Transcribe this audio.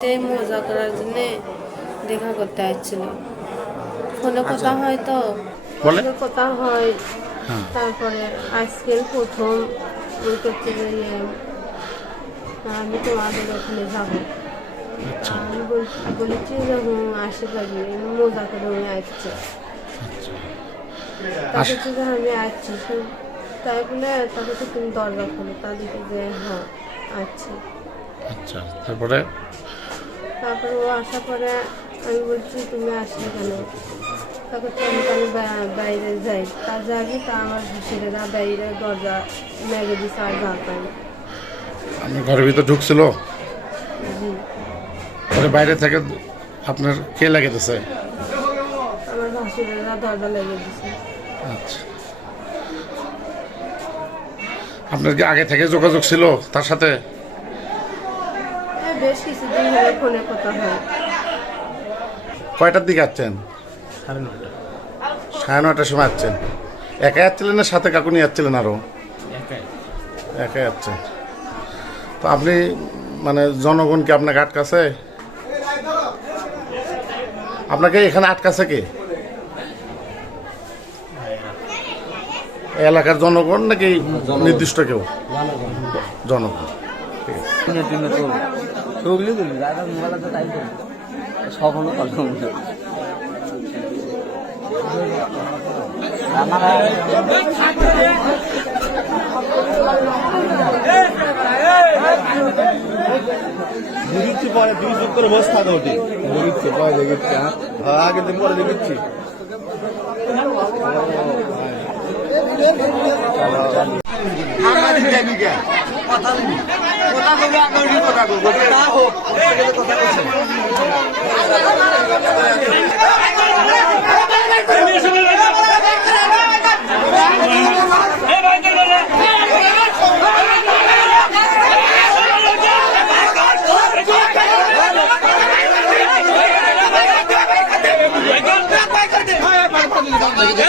সেই মজা করার জন্য দেখা করতে আসছিল। ফোনে কথা হয় তো? ফোনে কথা হয় হ্যাঁ। তারপরে আজকে প্রথম ওই করতে ইয়ে, আমি তোমাদের ওখানে যাব। আচ্ছা। আমি বল- বলেছি যে হুম আসতে পারবি মজা করে উনি আসছে। তাকে যে আমি আসছি তাই বলে তাকে তো তুমি দরজা খোলো তাদেরকে যে হ্যাঁ আচ্ছা আচ্ছা তারপরে? তারপরে ও আসার পরে আমি বলছি তুমি আসলে কেন? তারপর তো আমি তাহলে বাইরে যাই। তার যাবি তা আমার ছেলেরা বাইরে দরজা লেগে দিছে আর যা পাই ঘরের ভিতর ঢুকছিল? পরে বাইরে থেকে আপনার কে লেগেতেছে আমার ভাসুরেরা দরজা লেগে দিছে। আচ্ছা। আপনার কি আগে থেকে যোগাযোগ ছিল তার সাথে? বেশ কিছুদিন ধরে ফোনে কথা হয়। কয়টার দিকে আসছেন? সাড়ে নটা সাড়ে নয়টার সময় আসছেন। একাই আসছিলেন না সাথে কাকু নিয়ে আসছিলেন আরও একাই। একাই আসছেন। তো আপনি মানে জনগণ কি আপনাকে আটকাছে? আপনাকে এখানে আটকাছে কে? এই এলাকার জনগণ নাকি নির্দিষ্ট কেউ? জনগণ। ঠিক আছে। ছবিগুলি তুলি দাদা মোবাইলে তো টাইম করি সখনও কল করব দিচ্ছি পরে দুই চুপ করে বসে থাকো ওটি দিচ্ছি পরে দেখিচ্ছি হ্যাঁ আগে দিন পরে দেখিচ্ছি Hey,